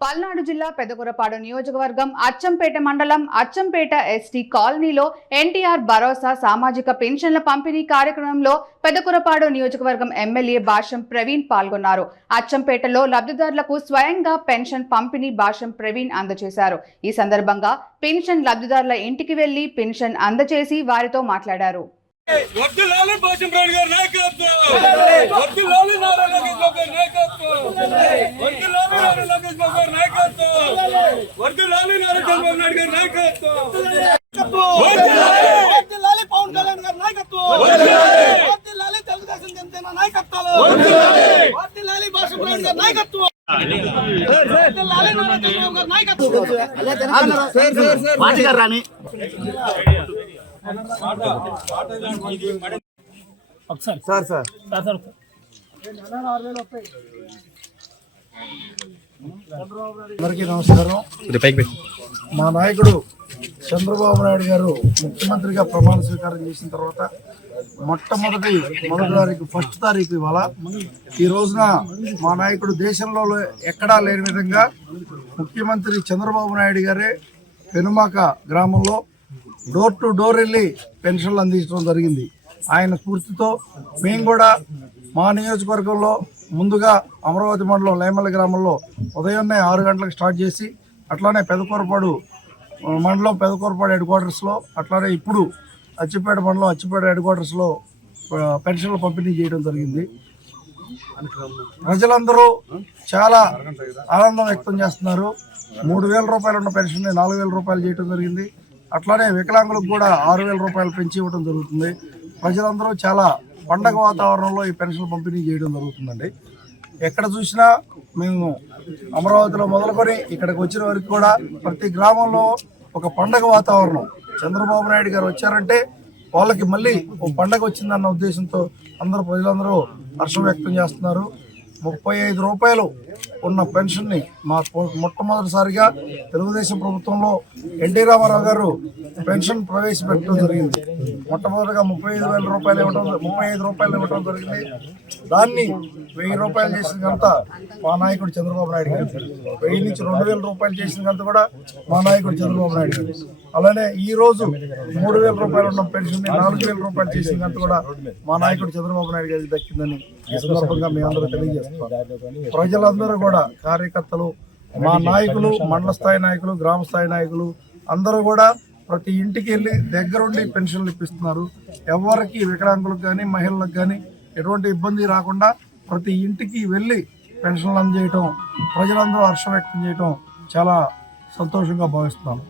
పల్నాడు జిల్లా పెదకురపాడు నియోజకవర్గం అచ్చంపేట మండలం అచ్చంపేట ఎస్టీ కాలనీలో ఎన్టీఆర్ భరోసా సామాజిక పెన్షన్ల పంపిణీ కార్యక్రమంలో పెదకురపాడు నియోజకవర్గం ఎమ్మెల్యే భాషం ప్రవీణ్ పాల్గొన్నారు. అచ్చంపేటలో లబ్ధిదారులకు స్వయంగా పెన్షన్ పంపిణీ భాషం ప్రవీణ్ అందజేశారు. ఈ సందర్భంగా పెన్షన్ లబ్ధిదారుల ఇంటికి వెళ్ళి పెన్షన్ అందజేసి వారితో మాట్లాడారు. నాయకత్వం. నారా లోకేష్ బాబు గారి నాయకత్వం. వర్ధిల్లాలి నారా చంద్రబాబు నాయుడు గారి నాయకత్వం. వర్ధిల్లాలి పవన్ కళ్యాణ్ గారి నాయకత్వం. వర్ధిల్లాలి తెలుగుదేశం జనసేన నాయకత్వాలు. వర్ధిల్లాలి భాషప్రాణ్ గారి నాయకత్వం. వర్ధిల్లాలి నారా చంద్రబాబు గారి నాయకత్వం. మాటగారు రాని. Sir sir. అందరికీ నమస్కారం. మా నాయకుడు చంద్రబాబు నాయుడు గారు ముఖ్యమంత్రిగా ప్రమాణ స్వీకారం చేసిన తర్వాత మొట్టమొదటి మొదటి తారీఖు ఫస్ట్ తారీఖు ఇవాళ ఈ రోజున మా నాయకుడు దేశంలో ఎక్కడా లేని విధంగా ముఖ్యమంత్రి చంద్రబాబు నాయుడు గారే పెనుమాక గ్రామంలో డోర్ టు డోర్ వెళ్ళి పెన్షన్లు అందించడం జరిగింది. ఆయన స్ఫూర్తితో మేము కూడా మా నియోజకవర్గంలో ముందుగా అమరావతి మండలం లేమల గ్రామంలో ఉదయాన్నే ఆరు గంటలకు స్టార్ట్ చేసి అట్లానే పెదకూరపాడు మండలం పెదకూరపాడు హెడ్ క్వార్టర్స్లో అట్లానే ఇప్పుడు అచ్చిపేట మండలం అచ్చిపేట హెడ్ క్వార్టర్స్లో పెన్షన్లు పంపిణీ చేయడం జరిగింది. ప్రజలందరూ చాలా ఆనందం వ్యక్తం చేస్తున్నారు. మూడు వేల రూపాయలు ఉన్న పెన్షన్ నాలుగు వేల రూపాయలు చేయడం జరిగింది. అట్లానే వికలాంగులకు కూడా ఆరు వేల రూపాయలు పెంచి ఇవ్వడం జరుగుతుంది. ప్రజలందరూ చాలా పండగ వాతావరణంలో ఈ పెన్షన్ పంపిణీ చేయడం జరుగుతుందండి. ఎక్కడ చూసినా మేము అమరావతిలో మొదలుకొని ఇక్కడికి వచ్చిన వరకు కూడా ప్రతి గ్రామంలో ఒక పండగ వాతావరణం. చంద్రబాబు నాయుడు గారు వచ్చారంటే వాళ్ళకి మళ్ళీ ఒక పండగ వచ్చిందన్న ఉద్దేశంతో అందరూ ప్రజలందరూ హర్షం వ్యక్తం చేస్తున్నారు. ముప్పై ఐదు రూపాయలు ఉన్న పెన్షన్ని మా మొట్టమొదటిసారిగా తెలుగుదేశం ప్రభుత్వంలో ఎన్టీ రామారావు గారు పెన్షన్ ప్రవేశపెట్టడం జరిగింది. మొట్టమొదటిగా ముప్పై ఐదు వేల రూపాయలు ఇవ్వడం ముప్పై ఐదు రూపాయలు ఇవ్వడం జరిగింది. దాన్ని వెయ్యి రూపాయలు చేసిన ఘనత మా నాయకుడు చంద్రబాబు నాయుడు గారు. వెయ్యి నుంచి రెండు వేల రూపాయలు చేసిన ఘనత కూడా మా నాయకుడు చంద్రబాబు నాయుడు గారు. అలానే ఈ రోజు మూడు వేల రూపాయలు ఉన్న పెన్షన్ నాలుగు వేల రూపాయలు చేసిన ఘనత కూడా మా నాయకుడు చంద్రబాబు నాయుడు గారికి దక్కిందని ఈ సందర్భంగా మీ అందరూ తెలియజేస్తున్నాం. ప్రజలందరూ కూడా కార్యకర్తలు మా నాయకులు మండల స్థాయి నాయకులు గ్రామ స్థాయి నాయకులు అందరూ కూడా ప్రతి ఇంటికి వెళ్ళి దగ్గరుండి పెన్షన్లు ఇప్పిస్తున్నారు. ఎవరికి వికలాంగులకు కానీ మహిళలకు కానీ ఎటువంటి ఇబ్బంది రాకుండా ప్రతి ఇంటికి వెళ్ళి పెన్షన్లు అందజేయటం ప్రజలందరూ హర్షం వ్యక్తం చేయటం చాలా సంతోషంగా భావిస్తున్నాను.